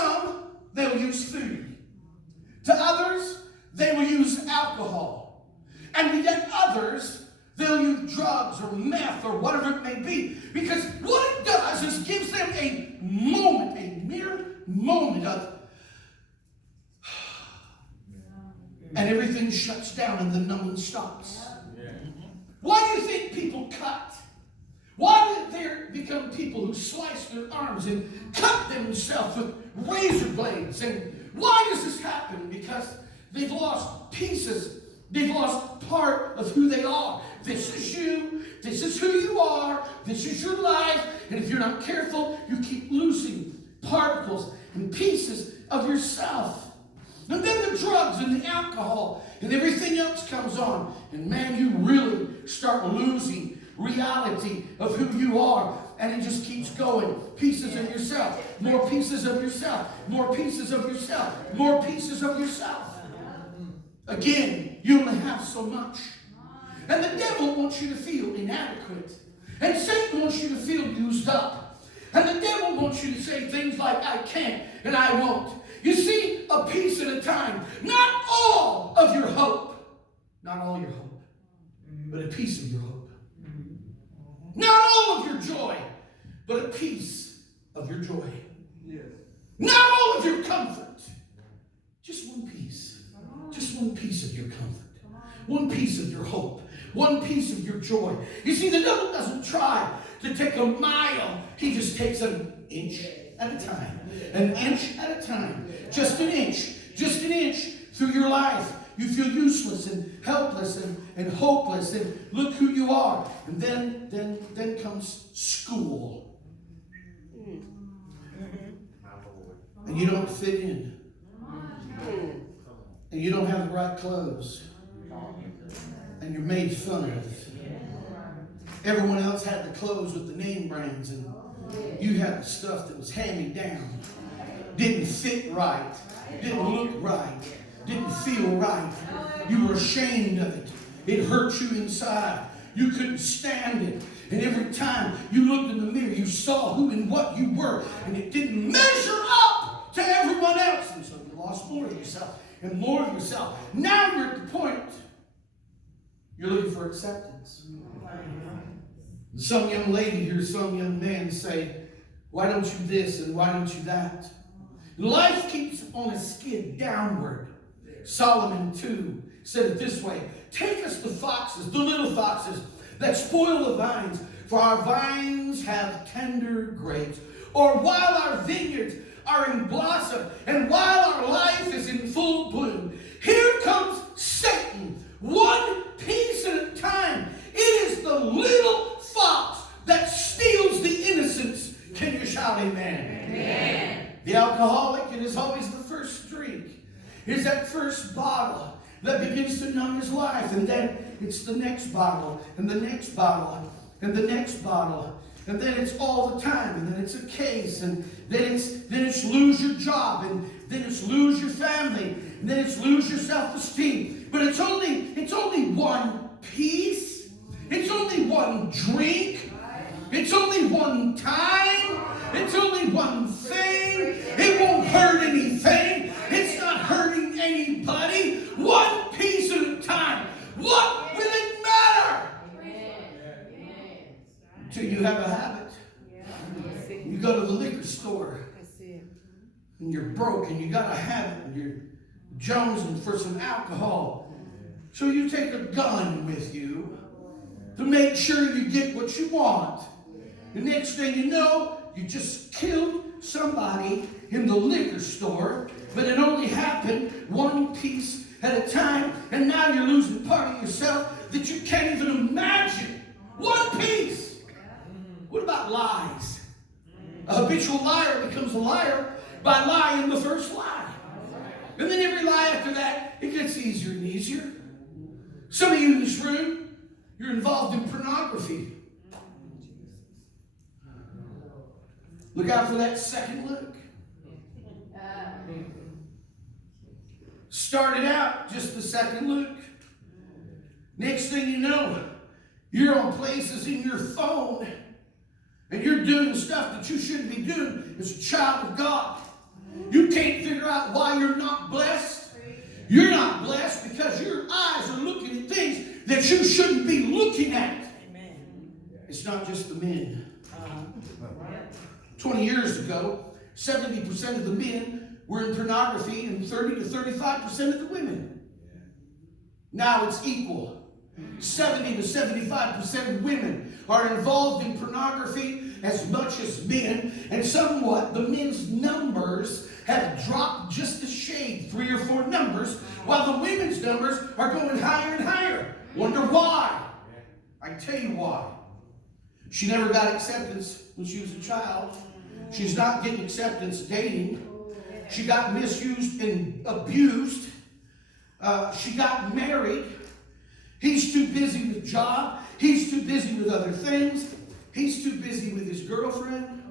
some, they'll use food. To others, they will use alcohol. And yet others, they'll use drugs or meth or whatever it may be. Because what it does is gives them a moment, a mere moment of, and everything shuts down and the numbing stops. Why do you think people cut? Why do there become people who slice their arms and cut themselves with razor blades? And why does this happen? Because they've lost pieces. They've lost part of who they are. This is you. This is who you are. This is your life. And if you're not careful, you keep losing particles and pieces of yourself. And then the drugs and the alcohol and everything else comes on. And man, you really start losing reality of who you are. And it just keeps going. Pieces of yourself. More pieces of yourself. More pieces of yourself. More pieces of yourself. Again, you only have so much. And the devil wants you to feel inadequate. And Satan wants you to feel used up. And the devil wants you to say things like, I can't and I won't. You see, a piece at a time. Not all of your hope. Not all your hope. But a piece of your hope. Not all of your joy. But a piece of your joy. Yes. Not all of your comfort. Just one piece. Just one piece of your comfort. One piece of your hope. One piece of your joy. You see, the devil doesn't try to take a mile. He just takes an inch at a time. An inch at a time. Just an inch. Just an inch through your life. You feel useless and helpless and hopeless. And look who you are. And then comes school. And you don't fit in. And you don't have the right clothes. And you're made fun of. Everyone else had the clothes with the name brands, and you had the stuff that was hand-me-down. Didn't fit right. Didn't look right. Didn't feel right. You were ashamed of it. It hurt you inside. You couldn't stand it. And every time you looked in the mirror, you saw who and what you were, and it didn't measure up to everyone else. And so you lost more of yourself and more of yourself. Now you're at the point you're looking for acceptance. Some young lady hears some young man say, why don't you this and why don't you that? Life keeps on a skid downward. Solomon 2 said it this way, take us the foxes, the little foxes that spoil the vines, for our vines have tender grapes. Or while our vineyards are in blossom, and while our life is in full bloom, here comes Satan, one piece at a time. It is the little fox that steals the innocence. Can you shout amen? Amen. The alcoholic, it is always the first drink. It's that first bottle that begins to numb his life. And then it's the next bottle, and the next bottle, and the next bottle. And then it's all the time, and then it's a case, and then it's lose your job, and then it's lose your family, and then it's lose your self-esteem. But it's only one piece. It's only one drink. It's only one time. It's only one thing. It won't hurt anything. It's not hurting anybody. One piece at a time. What will it matter? Until you have a habit. You go to the liquor store and you're broke and you got a habit and you're jonesing for some alcohol. So you take a gun with you to make sure you get what you want. The next thing you know, you just killed somebody in the liquor store, but it only happened one piece at a time, and now you're losing part of yourself that you can't even imagine. One piece. What about lies? A habitual liar becomes a liar by lying the first lie. And then every lie after that, it gets easier and easier. Some of you in this room, you're involved in pornography. Look out for that second look. Started out just the second look. Next thing you know, you're on places in your phone and you're doing stuff that you shouldn't be doing as a child of God. You can't figure out why you're not blessed. You're not blessed because your eyes are looking at things that you shouldn't be looking at. It's not just the men. 20 years ago, 70% of the men were in pornography and 30 to 35% of the women. Now it's equal. 70 to 75% of women are involved in pornography as much as men, and somewhat the men's numbers have dropped just a shade, 3 or 4 numbers, while the women's numbers are going higher and higher. Wonder why? I tell you why. She never got acceptance when she was a child. She's not getting acceptance dating. She got misused and abused. She got married. He's too busy with job. He's too busy with other things. He's too busy with his girlfriend.